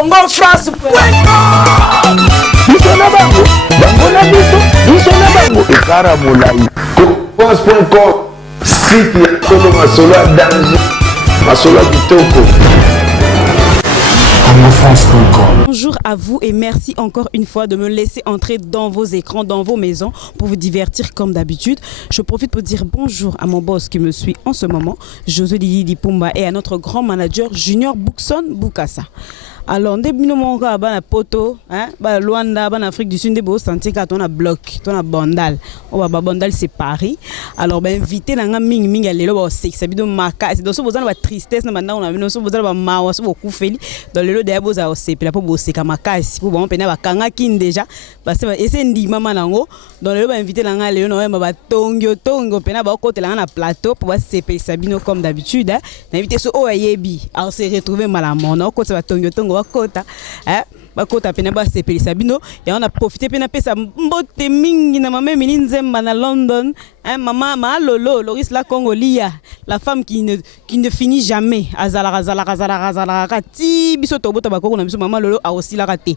congofrance.com. Biso na bango, bango na biso na bango. Ekara molai. Congofrance.com. Site ya solo masolo ya danger. Masolo ya kitoko. Bonjour à vous et merci encore une fois de me laisser entrer dans vos écrans, dans vos maisons pour vous divertir comme d'habitude. Je profite pour dire bonjour à mon boss qui me suit en ce moment, Josué Didi Pumba, et à notre grand manager Junior Boukson Boukassa. Alors, on a un poto, Luanda, en Afrique du Sud, on a bloc, on a bandal. On va bandal, c'est Paris. Alors, invité dans un ming à l'élo, c'est maca, c'est dans ce besoin de tristesse, on a besoin de mawa, beaucoup fait. Dans le lot de Aboza, c'est puis la peau, c'est kamaka, si vous avez un kangakin déjà, parce que c'est un maman nango. Dans le lot, invité dans un léon, on va tongo, pena, côté là, on a plateau pour voir CP Sabino comme d'habitude. Invité sur Oayebi, alors c'est retrouvé malamon, on côté va tongo. Bakota bakota pena ba sepeli sabino et on a profité pena pesa mbote mingi na mama mininzemba na London mama lolo Loris la Congolia, la femme qui ne finit jamais azala ti biso tobota bakoko na biso mama lolo a aussi la raté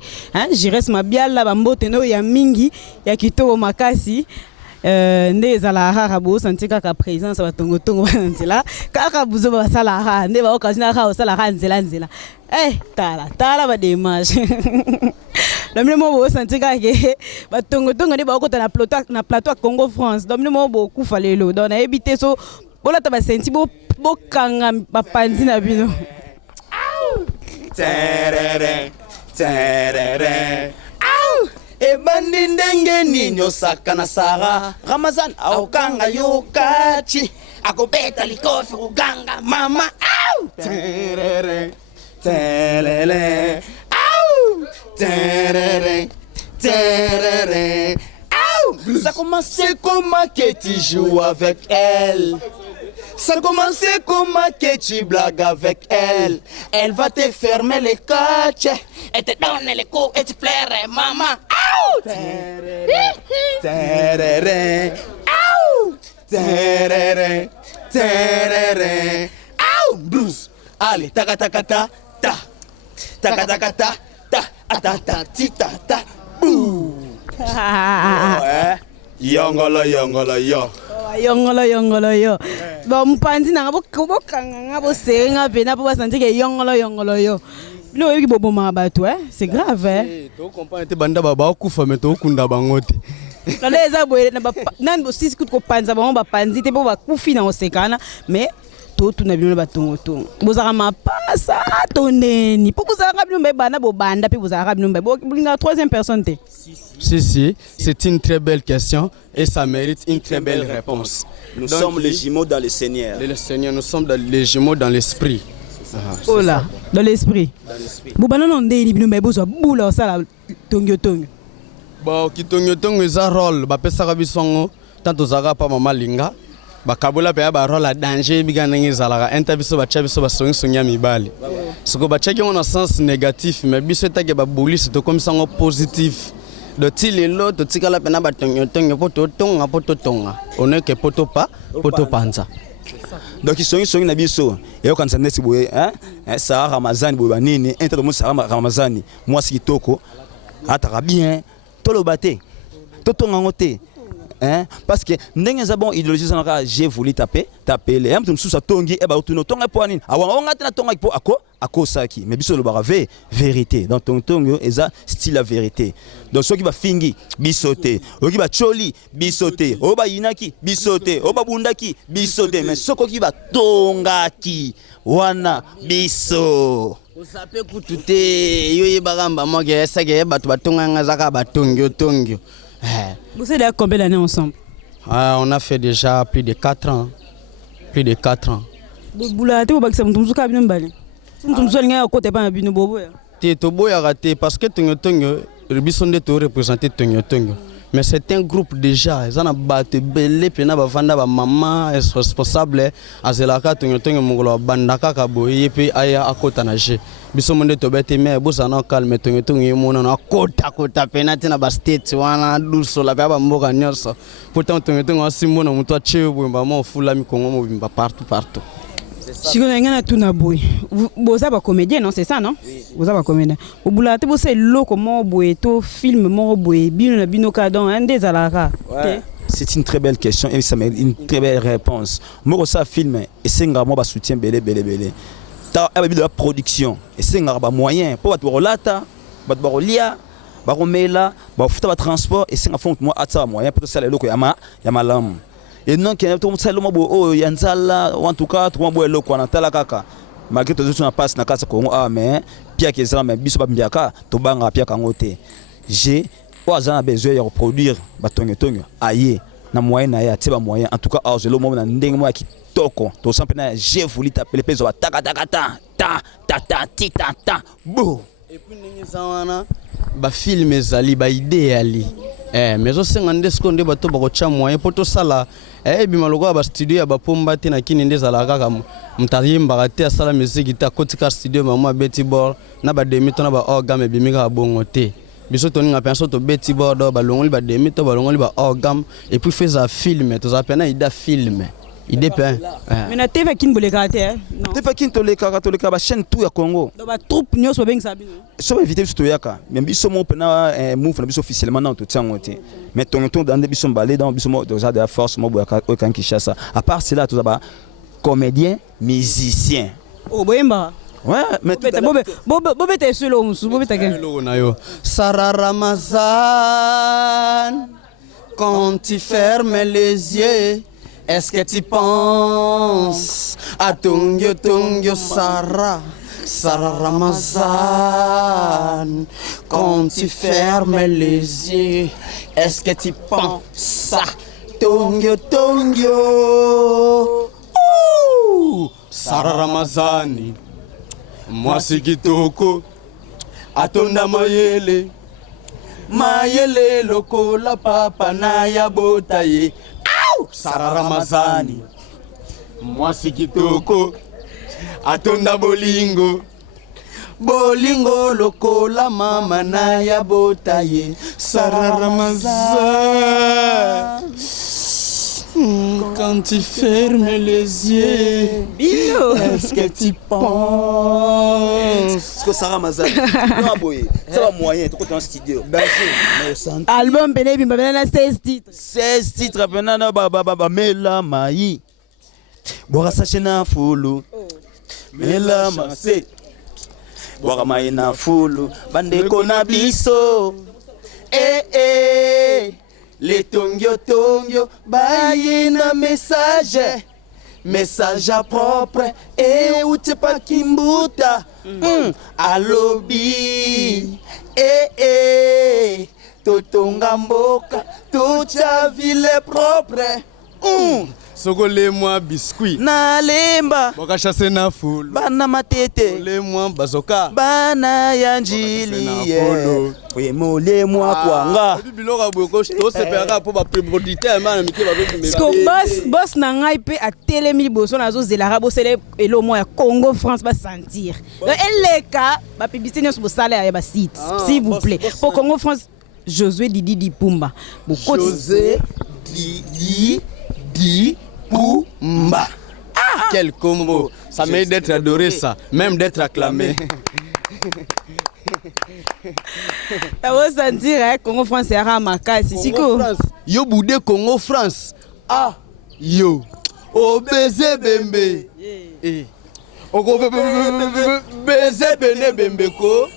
je reste ma biala ba mbote no ya mingi ya kitoko makasi nde ezala rara bo sentir kaka présence ba tongo nzela kaka buzo ba sala rara nde ba occasion rara sala rara nzela tala ba démarche le même bo sentir kaka ba tongo nde ba okota na plateau Congo France donc mo bo kufa lelo donc na ebité so bola ta ba senti bo kanga ba panzi na bino terere e bandindenge ninyo sakana sara Ramazan au kanga yokachi akobeta likofi uganga mama au terere au terere au ça commence comment que tu joues avec elle. Ça commence comment que tu blagues avec elle. Elle va te fermer les coches et te donner les coups et te plaire, maman. Out! Terere. Out! Terere. Terere. Out! Bruce. Allez, taka taka ta ta. Taka taka ta ta. Atata tita ta. Bouh. Yongolo yo. Yongolo yo. Bon mpanzi na ngabo kanga ngabo senga pena po basanti ke yongolo yo. No yebi bobo mabato c'est grave to comprendre te banda baba kufa mais to kunda bangote. Là eza boye na nan bo sisi ko panza ba panzi te bo ba kufi na osekana mais to tuna bino batongo bozaka mapasa toneni po bozaka bino bana bo banda pe bozaka bino bo linga troisième personne te. Si, c'est une très belle question et ça mérite une très belle réponse. Nous sommes les jumeaux dans le Seigneur. Le Seigneur, nous sommes les jumeaux dans l'esprit. Oh là, dans l'esprit. Boubana non ndeni bino bezo bula sala tongo. Bon, ki tongo eza rôle ba pesaka bisongo tanto zaka pa mama linga. Ba kabola pe ba rôle à danger bigana ngizalaka interview ba chabiso ba songi mibali. Siko ba cheki on a sens négatif mais biso take ba bulisi to comme ça positif. De tilelo to tikala pena ba tongo poto tonga on est que poto panza. Donc ils sont na biso et quand ça nesi boye ça Ramazan boye banini entre mo ça Ramazan moi ce kitoko ataka bien to lo baté to tonga ngote parce que ndenge za bon idéologie ça j'ai voulu taper les am tum susa tongi e ba utuno tonga po anini awa ngata na tonga po ako saki mais biso lo barave vérité dans ton tongo eza style la vérité donc ceux qui va fingi bisoté oki ba choli bisoté o ba yinaki bisoté o ba bundaki bisoté mais soko qui va tongaki wana biso osape kutute yo yebagamba moke esake bato batonga ngazaka batongo. Vous êtes là combien d'années ensemble? On a fait déjà plus de 4 ans. De boula te bobakisa mutumzuka bino mbali. Mutumzuka linga ko te pa bino bobo ya. Te to boya raté parce que tongo biso nde to représenter tongo. Mais c'est un groupe déjà, ils ont battu belé pena ba vanda ba maman responsable azelaka tongo mongolo bandaka kaboye pe aya akota na je. Biso monde to bete mais bosa na calme tongo yemona na kota pena tena ba state wana duso la ba mboka nyonso. Pourtant tongo asimona muto achewe bwemba mo fula mi kongo mo bimba partout. Si vous avez un boy, vous avez un comédien, non? C'est ça, non? Vous avez un comédien. Vous avez un lot comme un film, bino cadon, un des alara. C'est une très belle question et ça mérite une très belle réponse. Moi, ça film et c'est un soutien belé. T'as de la production et c'est un moyen pour être relata, pour être lia, pour remela, pour faire transport et c'est un fond moi à moyen pour ça les locaux yama lam. Et non qu'il y a tout ça le mot oh yanzala en tout cas tout le monde est locaux na tala kaka. Malgré tout ça on passe na casa Congo mais pia que ça mais biso ba mbiaka to banga pia kangote. J'ai pas besoin de reproduire batonyo aye na moyen na ya tiba moyen en tout cas au zelo moment na ndenge mo ki toko to sampe na j'ai voulu taper peso taka ta bo et puis ndenge zawana ba film ezali ba idée ali mais zo senga ndesko nde bato ba kocha moyen poto sala bima loko ba studio ya ba pomba te na kini nde zala kaka mutayimba kate asala musique ta kotika studio mama Betty Bor na ba demi to na ba orgam bimika bongo te biso toni nga penso to Betty Bor do ba longoli ba demi to ba longoli ba orgam et puis fait un film to za pena ida film idée pe mais na TV kin boleka te non TV kin to le ba chaîne tout ya Congo do ba troupe nyos ba bengisa bino so éviter biso to yaka mais biso mo pena move na biso officiellement na to tiango te mais ton dans biso balé dans biso mo de la force mo boya o kan Kinshasa à part cela to za ba comédien musicien oh boyemba. Ouais, mais Bobe t'es seul au Moussou, Bobe t'es Sarah Ramazan, quand tu fermes les yeux, est-ce que tu penses à Tongyo Sarah? Sarah Ramazan, quand tu fermes les yeux, est-ce que tu penses à Tongyo? Sarah Ramazani. Moi c'est kitoko atonda mayele loko la papa na ya botaye Sarah Ramazani. Moi c'est kitoko atonda bolingo loko la mama na ya botaye Sarah Ramazani. Quand tu fermes les yeux, est-ce que tu penses? Ce que Sarah Ramazan, non boy, ça va moyen, tu côté en studio. Album Bené Bimba 16 titres. 16 titres benana baba mela mai. Bora sachena fulu. Mela mase. Bora mai na fulu, bande kona biso. Les tongyo baye na message propre et ou te pa kimbuta alobi totonga mboka tucha ville propre soko le moi biscuit na lemba boka chasse na foule bana matete le moi bazoka bana ya njili oui mo le moi kwanga biloka boko to se pera po ba publicité mana mike ba be sko boss na ngai pe a telemi boso na zo zelara bosele elo mo ya Congo France ba sentir donc eleka ba publicité nyos bo sala ya ba site s'il vous plaît pour Congo France Josué Didi Pumba Josué Didi Pumba. Quel combo! Ça mérite d'être adoré, ça, même d'être acclamé. Ça va sentir, hein, Congo France et Aramaka, c'est si cool. Yo boudé Congo France. Ah, yo. Oh baiser bembe. Baiser bembe ko.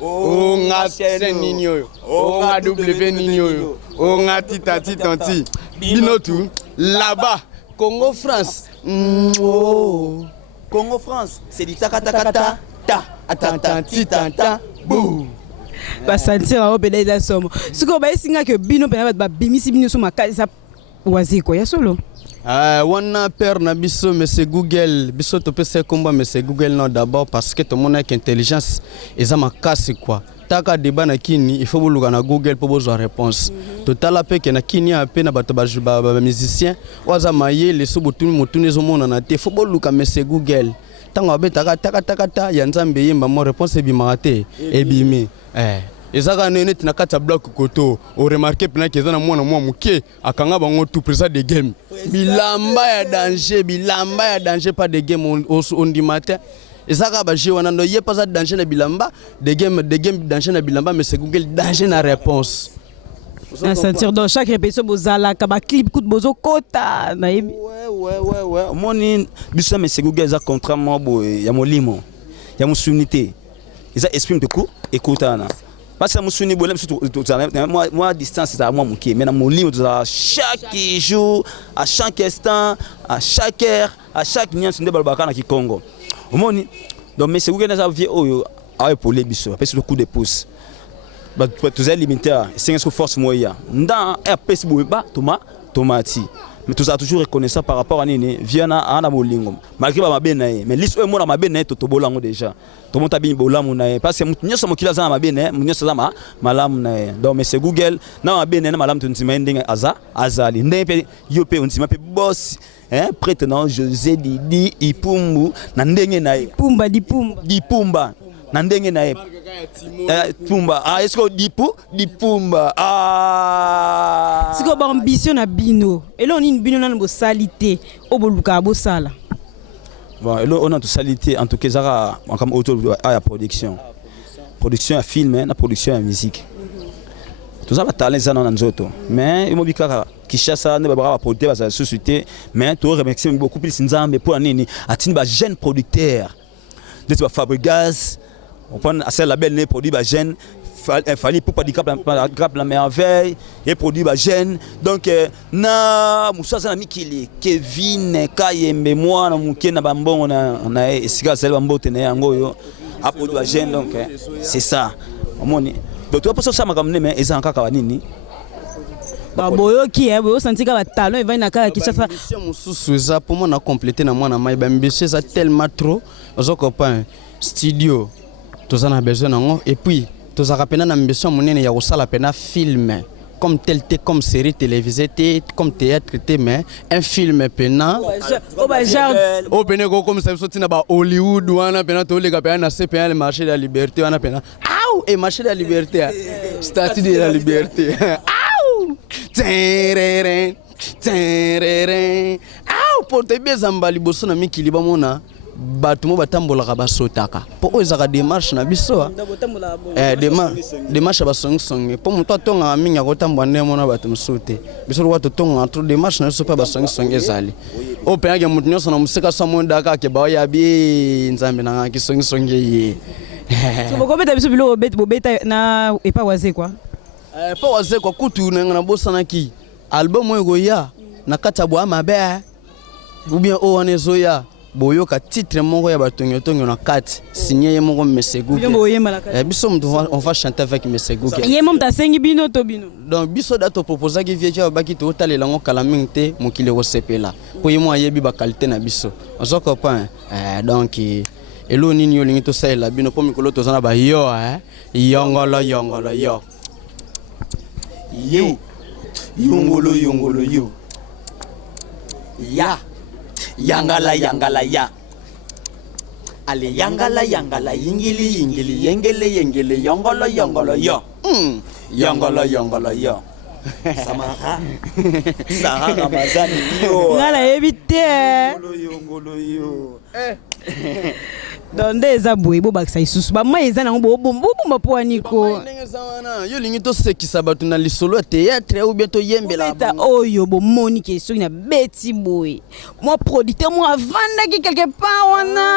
Oh nga Seninyo. Oh nga W Ninyo. Oh nga tita titanti. Binotu là-bas. Congo France. Congo France, c'est du takata ta bou. Ba sentir au beleza somo. Siko ba isinga que bino pena ba bimisi bino so makasa waziko ya solo. Wana père na biso monsieur Google, biso to pese komba monsieur Google non d'abord parce que tout le monde a intelligence et ça makasi quoi. Taka débat na kini il faut boluka na Google pour besoin réponse. Total pe ke na kini ape na bato ba musicien waza maye les sobotuni motuni zo mona na te faut boluka monsieur Google. Tango abeta taka ya nzambe yemba mo réponse ebimate ebimi ezaka nene tina kati ya bloc koto o remarquer pena ke ezana mwana mwa muke akanga bango tout président de game bilamba ya danger pas de game on dit matin ezaka ba jeu wana ndo ye pas danger na bilamba de game danger na bilamba mais c'est Google danger na réponse à sentir dans chaque répétition bozala kaba clip coup de bozo kota na yebi ouais moni biso mais c'est Google za contrairement bo ya molimo ya musunité eza exprime de coup écoutana parce que musuni bolem surtout moi distance c'est à moi muké mais na molimo chaque jour à chaque instant à chaque heure à chaque nuance nde balbaka na Kikongo omoni donc mais c'est Google za vie oyo a pour les biso parce que le coup de pouce ba tous limité c'est une force moya dans RPS boba tomati mais tout ça toujours reconnaissant par rapport à nini viana ana bolingo malgré ba mabena mais liso mo na mabena to bolango déjà to monta bin bolamu na parce que nyoso mokila za na mabena nyoso za malamu na donc mais c'est Google na mabena na malamu to ntima ndenge azali ndempe yo pe ntima pe boss prêtre non José Didi Ipumbu na ndenge na dipumba na ndenge na Pumba est-ce que dipumba c'est que ba ambition na bino et là on une bino na bo salité o boluka bo sala bon et là on a toute salité en tout cas ça comme autour à production à film na production à musique tout ça va talent ça dans nzoto mais imo bikaka Kishasa ne ba produire ba société mais to remercier beaucoup plus nzambe pour nini atini ba jeune producteur de Fabregas on prend assez la belle produit ba jeune fallait pour pas dire grave la merveille et produit ba jeune donc na musa sana mikili Kevin Kayembe moi na muke na bambongo na esika sel bambote na yango yo a produit ba jeune donc c'est ça omoni donc tu peux ça makamne mais eza nkaka ba nini boyoki boyo sentika ba talent va na kaka Kishasa mission mususu eza pour moi na compléter na moi na mai ba mbese eza tellement trop ozo copain studio tozana besoin nango et puis tozaka pena na ambition monene ya kosala pena film comme tel comme série télévisée comme théâtre mais un film pena o pena ko comme ça sorti na ba Hollywood wana pena to le pena na CPN le marché de la liberté wana pena et marché de la liberté statue de la liberté pour te bien zambali bosso na mikili ba mona batumo batambolaka basotaka po ozaka démarche na biso démarche basongisongi po moto atonga mingi akotambola nde mona bato mosusu te biso lokwa totonga tro démarche na biso mpe basongisongi ezali oyo mpenake moto nyonso na mosika so mondaka ke baoyabi nzambe nanga kisongisongi ye bokobeta biso biloko bobeta na epa waze kwa epa waze kwa kutu nanga na bosanaki album oyo koya na kati ya bwa mabe ou bien oyo wana ezoya boyoka titre moko ya batongotongo na kati signé ye moko Mesegu biso on va chanter avec Mesegu ye mom ta sengi bino to bino donc biso da to proposer ki vie baki to talela ngo kala mingte mokile ko sepela po ye mo ayebi ba qualité na biso ozo copain donc elo nini yo lingi to sala bino po mikolo to zana ba yo yongolo yo yongolo yo ya Yangala ya ale yangala yingili yengele yongolo yo yongolo yo Sahara mazani yo ngala evite yongolo yo donde eza boye bo bakisa isusu ba mai eza nango bomba po aniko yo lingi to sekisa batu na lisolo théâtre ou bien to yembela beta oyo bo moni ke soki na beti boye moi producteur moi vanda ki quelque part wana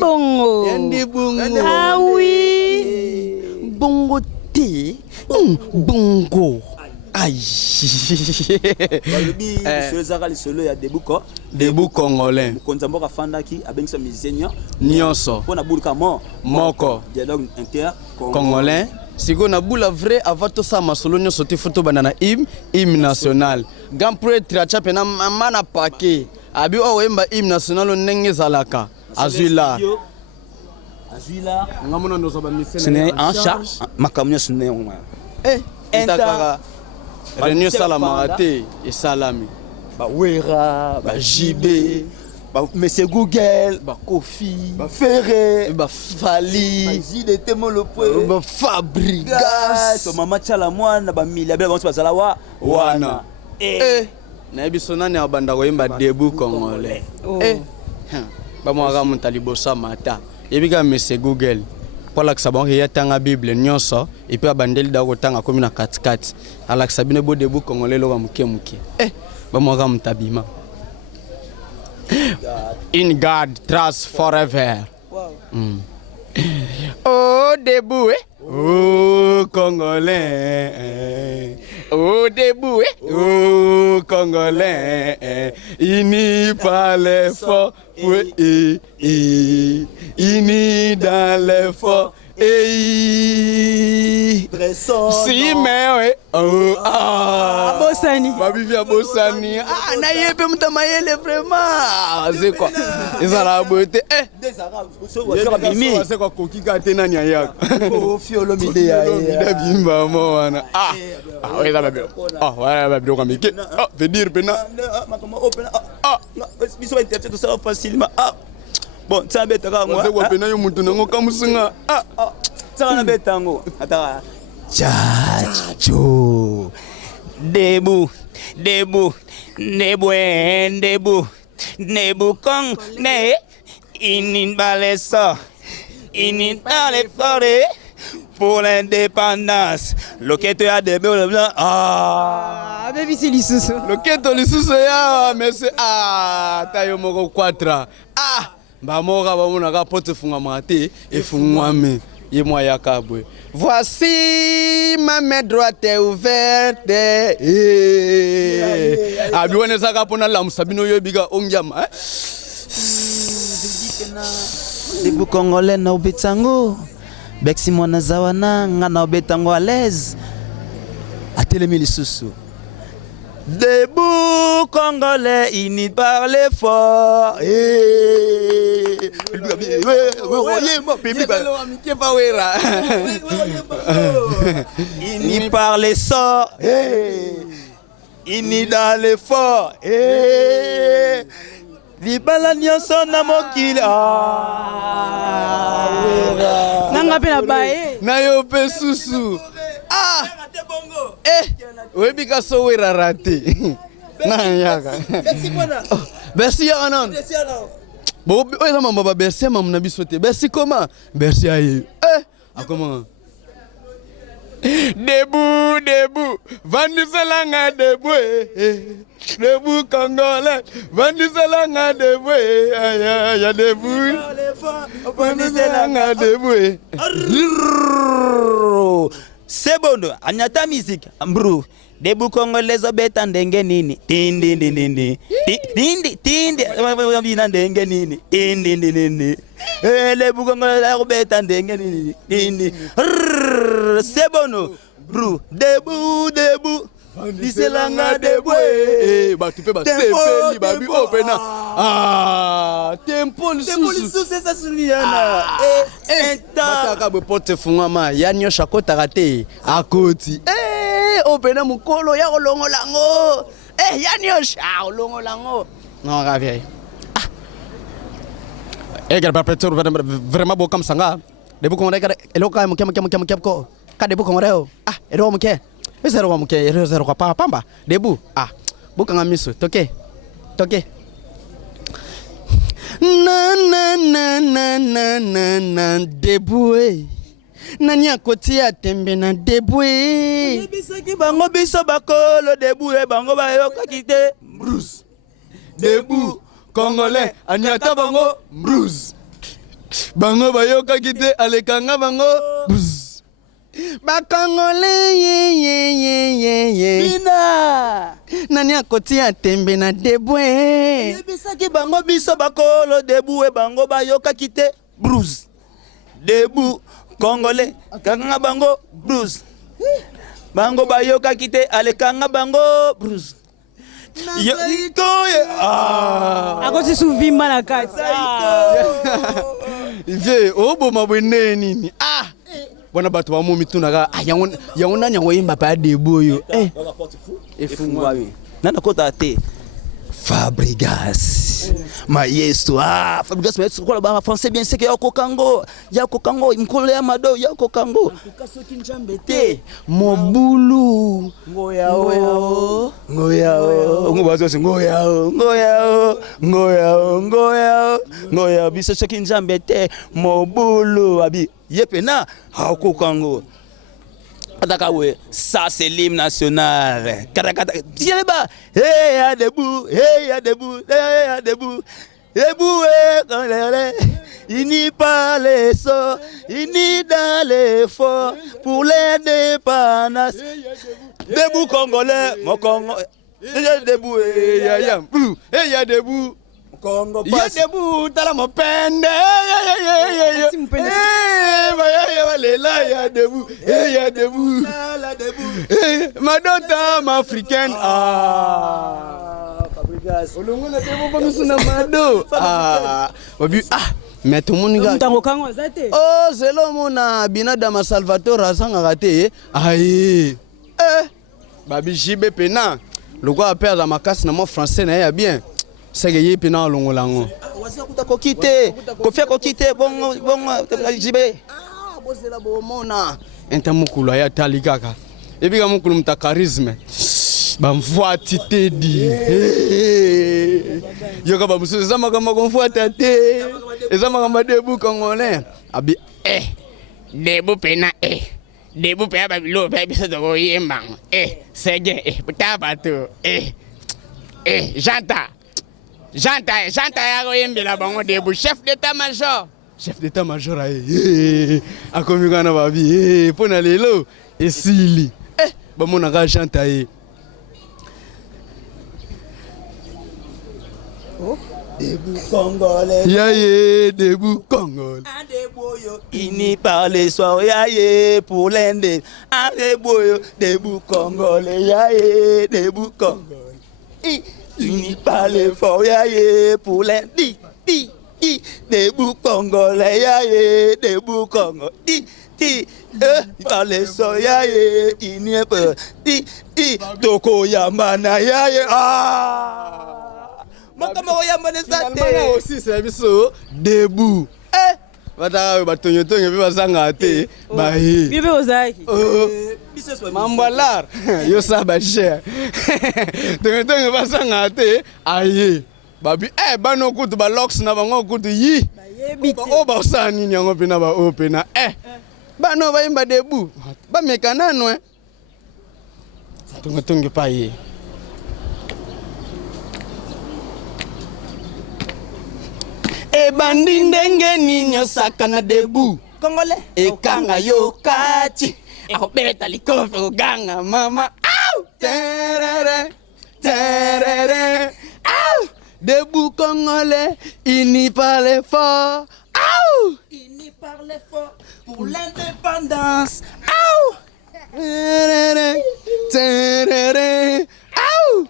bongo yande bongo ah oui bongo te bongo aïe balobi sezaka lisolo ya debu congolais konza mboka fandaki abengisa musicien nyonso pona bulka moko dialogue inter congolais siko na bula vrai avant to sa masolo nyonso te foto banana hymne national grand prêtre acha pena mana pake abi o wemba hymne national ndenge zalaka azwila ngamona ndo soba misene c'est en charge makamnya sunne intakara réunion salamate et salami ba wera ba jibe Monsieur Google, Kofi, Ferré, Fali, Zide Temo le Poe, Fabrigas, Maman Tchala Mwana, milliardaire, on se passe à la Wana. Naibisonane abanda koyemba debout congolais. Bamwaka mutalibosa mata. Yebika Monsieur Google. Pour que bon ya tanga Bible nyonso et puis abandeli da kotanga komi na katikati. Ala sabine bo debout congolais lo muke. Bamwaka mutabima. In God trust forever. Wow. Oh debout oh congolais. Oh debout oh congolais. Ini pas l'effort. Oui, ini dans l'effort. Si mais oui. Oh ah. Bosani. Babi via Bosani. Ah na yepe mutamayele vraiment. C'est quoi? Ils ont la beauté. Des arabes. C'est quoi koki katena nya yak. Oh fiolo mide ya. Bimba mo wana. Ah. Ah oui là babi. Ah ouais babi do kamike. Ah veut dire pena. Ah. Biso interpréter tout ça facilement. Ah. Bon, ça bête moi. C'est quoi pena yo mutu nango kamusinga. Ah. Ça na bête ngo. Ata. Chacho. Debout, debout, debout, debout kong ne. Inin balesa. Inin balé forêt. Pour l'indépendance. Loketo ya debe le blanc. Ah, baby c'est lisusu. Loketo lisusu ya mais c'est ah tayo moko 4. Ah, ba moka ba mona ka pote funga mate et fungwame. Et moi yakabwe. Voici ma main droite est ouverte. Abi wone saka pona la musabino yo biga ongyama. Debout congolais na obetango. Bexi mwana zawana ngana obetango à l'aise. Atelemi lisusu. Debout congolais unis par l'effort. Unis par l'essor. Unis dans l'effort. Libala nyonso na mokili. Nanga pe na bae. Na yo pe susu. Ah. Webi ka so wera raté. Na yaka. Merci ya non. Bon, oye maman baba merci maman na bisoté. Merci comment? Merci aye. Comment? Debout, debout, Vandisalanga debout, debout congolais, Vandisalanga debout, ya debout, Vandisalanga debout. C'est bon, anyata musique, bro. Debout congolais obeta ndenge nini? Tindi ndindi. Tindi wabina ndenge nini? Tindi ndindi. Debout congolais obeta ndenge nini? Tindi. C'est bon, bro. Debout. Diselanga debout. Ba tu peux ba sepeli babi opena. Ah, tempo lisusu c'est ça suliana. Bataka be porte fungama yanyo shakota rate akoti. Opena mukolo ya kolongolango. Yanyo sha kolongolango. Non ravie. Gars pas peut vraiment beau comme sanga. Debout qu'on regarde eloka mukia ko. Ka debout qu'on regarde. Ah, ero mukia. Zero wa mukia, zero kwa pamba. Debout. Ah, bukanga miso. Toke. Na debout. Nani akoti atembe na debout. Bisaki bango biso bakolo debout bango ba yoka kite. Bruce. Debout congolais anyata bango Bruce. Bango ba yoka kite alekanga bango Bruce. Ba congolais ye. Bina. Nani akoti atembe na debout. Bisaki bango biso bakolo debout bango ba yoka kite. Bruce. Debout congolais kanga bango Bruce. Bango ba yoka kite alekanga bango Bruce. Akosi suvimba na kati. Ije obo mabwene nini? Ah. Bona batu ba mu mituna ka yango nanya woyimba pa debout yo. Efungwa wi. Nana kota te. Fabregas Maestro. Ah, Fabregas Maestro quoi là français bien c'est que yako Kango mkolo ya mado yako Kango Kasoki njambete mobulu ngoyao ngoyao biso soki njambete mobulu abi yepena yako Kango. Ça c'est l'hymne national. Hey ya debout, il n'y pas les sorts, il n'y dans l'effort pour l'indépendance. Debout Congolais, mon Congo. Debout, hey ya debout. Congo passe. Ya debout, tala mon pende. Ya debout, ya debout. Madame africaine. Fabregas. Olongo na tebo ba musuna mado. Mais tout le monde oh, c'est l'homme na binadama Salvatore azanga raté. Aïe. Babi jibe pena. Le gars a perdu la macasse na mon français na ya bien. C'est que yé pena longo lango. Wazia kuta kokite. Kofia kokite bon jibe. Bozela bo mona. Entamukulu ya talikaka. Ebiga mukulu mta charisme. Bamfuati tedi. Yoka bamusu zama kama konfuata te. Ezama kama debu Congolais. Abi debu pena debu pena babilo babisa to yemba. Sege butaba to janta ya yembela bango debu chef d'état-major. Chef d'état-major a komi kana babi pona lelo esili bamona ka janta debout Congolais. Yaye, debout Congolais. Un déboyo, ini par les soirs. Yaye, pour l'Inde. Un déboyo, debout Congolais. Yaye, debout Congolais. Ini par les forts. Yaye, pour l'Inde. Debout Congolais. Yaye, debout Congolais. Par les soirs. Yaye, ini par. Toko Yamana. Yaye. Aussi c'est biso debout batonyo pe bazanga te bahi bibe ozaki mambalar yo saba cher tonyo bazanga te aye babi bano kutu ba locks na bango kutu yi o ba osani nyango pe na ba opena bano ba imba debout ba mekanano tonyo pa yi. Bandi ndenge ninyo sakana debu Congolais kanga yo kachi akobeta likofe ganga mama au terere au debu Congolais il n'y parle fort au il n'y parle fort pour l'indépendance au terere au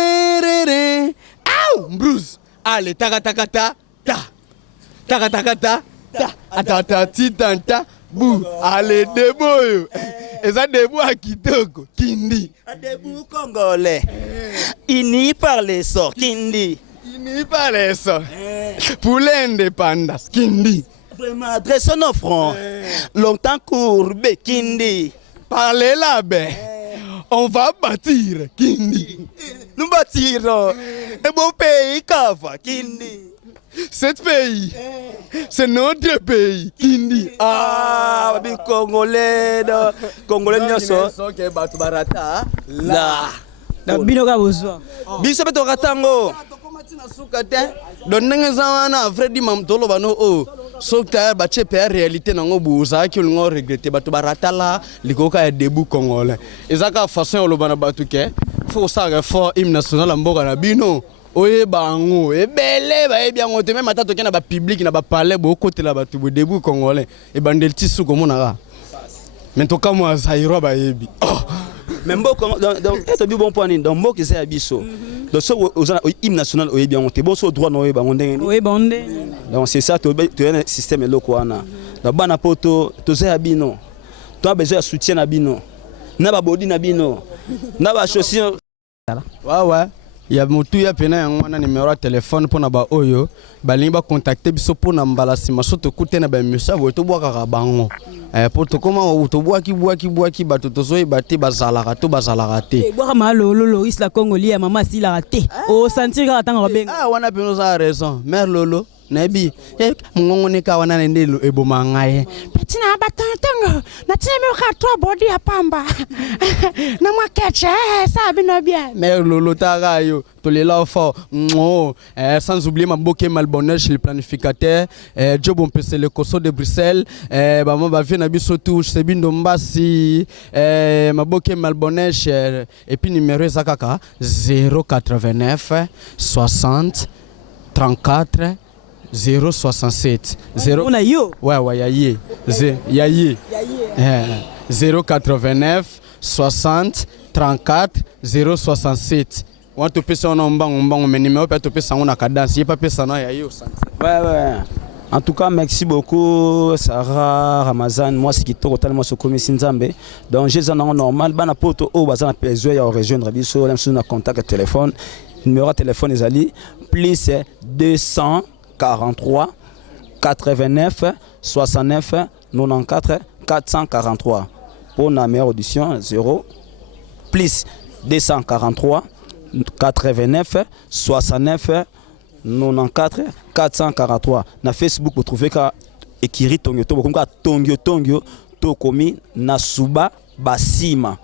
terere au Bruce. Allez, ta titanta bou allez debout et ça debout à kitoko kindi debout Congolais il n'y parle sort kindi il n'y parle sort pour l'indépendance kindi vraiment adresse nos fronts longtemps courbé kindi parlez là ben on va bâtir kindi. Nous bâtirons un beau pays Kava kindi. Cet pays, c'est notre pays kindi. Babi Congolais, Congolais nyoso. Soke batu barata la. Bino ka bozwa. Biso beto katango. Tokomatina suka te. Donnenga zawana Freddy Mamtolo bano Sokta bache pe réalité nango buza ki ngo regretter batu barata la likoka ya debout Congolais. Ezaka façon olobana batu ke faut ça fort hymne national mboka na bino. Oye bango ebele ba bien ngote même ata tokena ba public na ba palais bo côté la batu bo debout Congolais e bandel tisu ko monaka. Mais to kamo zairo ba yebi. Même mboko donc eto bi bon point ni donc mboko c'est abiso. Donc so ozana hymne national oye bien ngote bo so droit no oye bango ndenge ni. Oye bande. Donc c'est ça, tu as un système local. Donc bana poto, tu as abino. Tu as besoin de soutien abino. Na ba body na bino. Na ba chaussure ouais. Il y a motu ya pena yango na numéro de téléphone pour na ba oyo balingi ba contacter biso pour na mbala sima so to kute na ba message to bwaka bango pour to koma to bwaki bato to zoyi bati bazalaka to bazalaka te bwaka malolo Loris la Congolais ya mama si la te o sentir ka tanga benga wana peno za raison mère lolo nabi mungongo ne ka wana ndelo eboma ngaye Tina batantango na tina me ka to body ya pamba na mwa ketche sabi no bien mère lolo tarayo to les là fort sans oublier ma boke malbonheur chez le planificateur job on peut c'est le coso de Bruxelles ba mo ba vie na biso touche c'est bindo mbasi ma boke malbonheur et puis numéro zakaka 089 60 34 067 0 ouais yaye 089 60 34 067 on te pesa on mbang mais numéro peut te pesa on a cadence pas pesa na yaye ouais en tout cas merci beaucoup Sarah Ramazan moi c'est qui totalement ce commissaire Nzambe donc j'ai un normal bana poto o bazana besoin ya rejoindre biso même si on a contact téléphone numéro de téléphone ezali plus 243 89 69 94 443 pour la meilleure audition 0 plus 243 89 69 94 443 na Facebook vous trouvez ka ekiri tongyo comme ka tongyo to komi na suba basima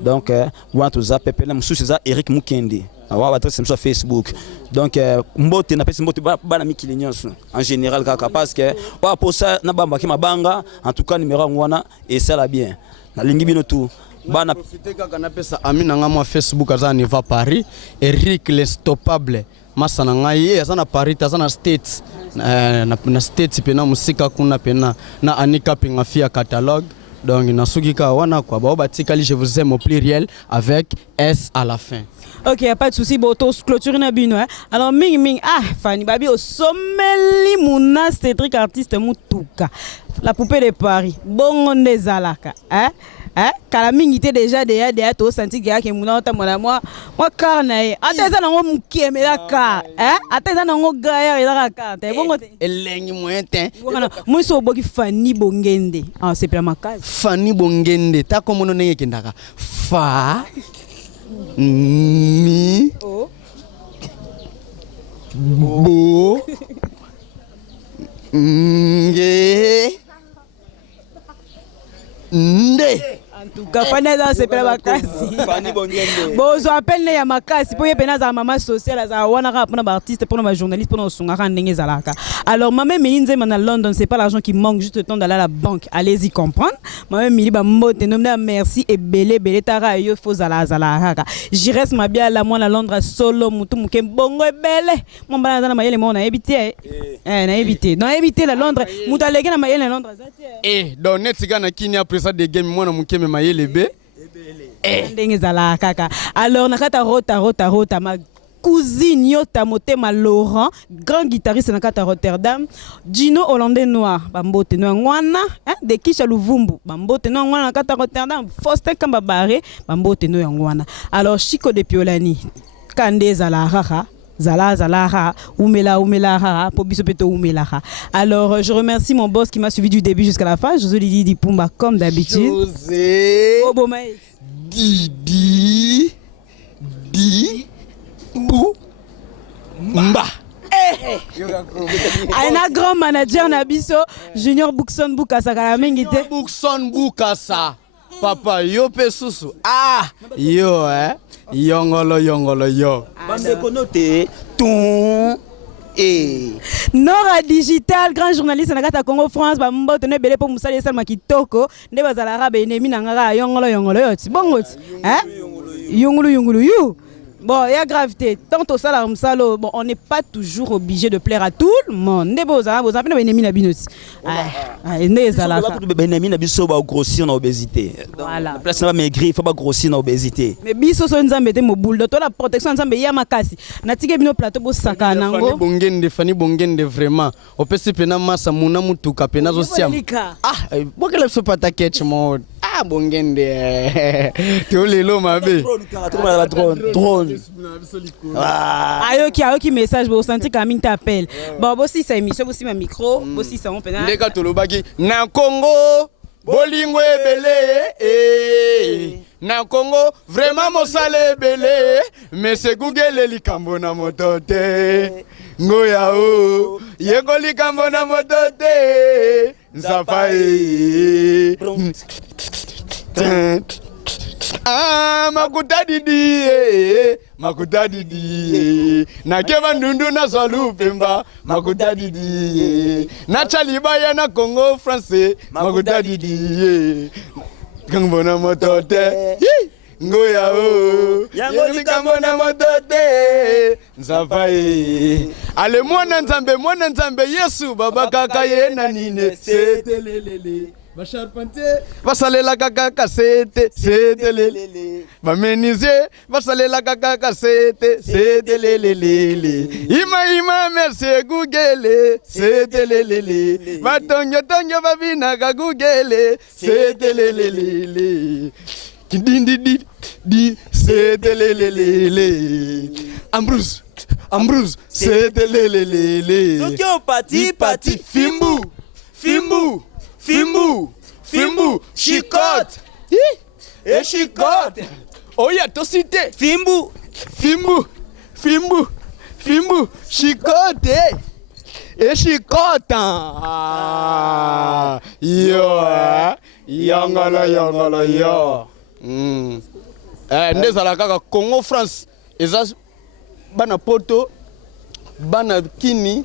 donc want to za pepela msusi za Eric Mukende awa adresse sur Facebook donc mbote na pesi mbote bana mikili nyonso en général kaka parce que wa posa na bamba ki mabanga en tout cas numéro ngwana et ça la bien na lingi bino tout bana profiter kaka na pesa amina ngama Facebook aza ni va Paris Eric l'Instoppable masana ngai aza na Paris aza na States na States pena musika kuna pena na Anika pinga fia catalogue donc nasukika wana kwa bao batikali je vous aime au pluriel avec S à la fin. Ok, y a pas de souci, boto clôture na bino hein. Alors ming Fanny Babi au sommeli muna Cédric artiste mutuka. La poupée de Paris. Bongonde zalaka, hein? Kala mingi te déjà to senti que muna ta mona moi carnae. Ateza na ngo mukeme la ka, hein? Ateza na ngo gaya la ka. Te bongo elengi moyen. Moi so boki Fanny Bongende. Ah c'est pas makai. Fanny Bongende ta komono nenge kendaka. Fa mi bo nge nde en tout cas Fanny c'est pas makasi. Fanny Bongende bon zo appelle ya makasi pour yepena za maman sociale za wana ka pour na artiste pour na journaliste pour na sunga ndenge zalaka. Alors maman Melinze mana London c'est pas l'argent qui manque juste le temps d'aller à la banque. Allez-y comprendre. Maman Mili ba mbote nomna merci et belé tara yo fo zala haka. Jires ma bien la moi na Londres solo mutu muke bongo belé. Mon bana na mayele mo na éviter na éviter. Non éviter la Londres mutu alege na mayele na Londres. Donc netika na kini après ça des game moi na muke me mayele be. Ndenge zala kaka. Alors nakata rota ma cousine Yota Motema Laurent, grand guitariste na Rotterdam, Gino Hollandais noir, bambote no ngwana, de Kisha Luvumbu, bambote no ngwana na Rotterdam, Faustin Kambabare, bambote no ngwana. Alors Chico de Piolani, Kande Zalahara, Zala umela ha po biso peto umela ha. Alors je remercie mon boss qui m'a suivi du début jusqu'à la fin, José Lidi Dipumba comme d'habitude. José Obomae Didi Mba. Un grand manager Nabiso Junior Bookson Bukasa Kalamengite. Bookson Bukasa. Papa yo pe susu. Yo yongolo yo. Bande konote ton Nora Digital, grand journaliste na kata Congo France, ba mbote ne belé pour musali salma kitoko, ne bazala rabe enemi na ngara yongolo yoti. Bongoti. Yongolo you. Bon, il y a gravité. Tant au salaire, bon, on n'est pas toujours obligé de plaire à tout le monde. Ne beaux vous avez un ennemi n'abinoti. Benjamin Nabiso va grossir dans l'obésité. Voilà. Place n'a pas maigrir, il faut pas grossir dans l'obésité. Mais biso so nzambe te mo boule de toi la protection nzambe ya makasi. Na tige bino plateau bo saka nango. Fanny Bongende vraiment. Opesi pena masa muna mutuka pena zo siam. Bokele so pata catch mode. bongende tolelo mabe drone. Ayoki message bo senti Camille t'appelle. Bon bossi sa émission bossi ma micro, bossi sa on pena. Ndeka tolobaki na Congo bolingo ebele na Congo vraiment mosala ebele mais c'est Google likambo na motote ngoya o yego likambo na motote nzapa makuta didi na keba ndundu na swalu pemba makuta didi na chalibaya na Congo français makuta didi kambo na motote ngoya o yango likambo na motote nzafai ale mwana nzambe Yesu baba kaka ye na nine setelelele Bacharpentier basalela kaka setelelele bamenizie basalela kaka setelelele ima merci Google setelelele batonyo babina ka Google setelelele di setelelele Ambrose setelelele Sokyo pati fimbu chicote chicote oya to cité fimbu chicote chicota yongolo yo ndezala kaka Congo France eza bana Porto bana Kini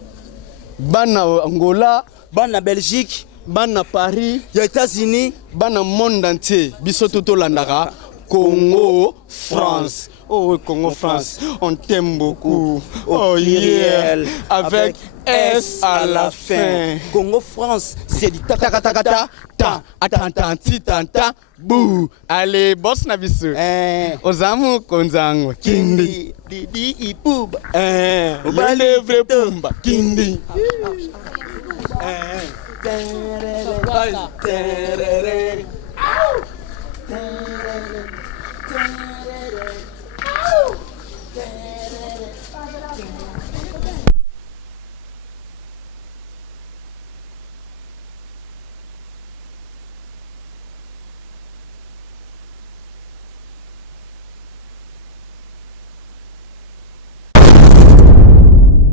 bana Angola bana Belgique bana Paris ya États-Unis bana monde entier biso tolandaka Congo France. Oh Congo France, on t'aime beaucoup. Oh yeah, avec S à la fin. Congo France, c'est du ta tanta bou. Allez, boss na biso. Ozamu konzango kindi didi ipuba. Yale vrai pumba kindi.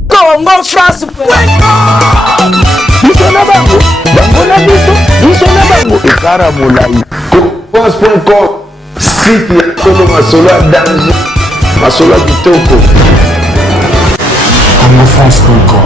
Congo France biso na bango na biso na bango ekara molai France.com site ya tolo masolo ya danger masolo ya kitoko. Congo France.com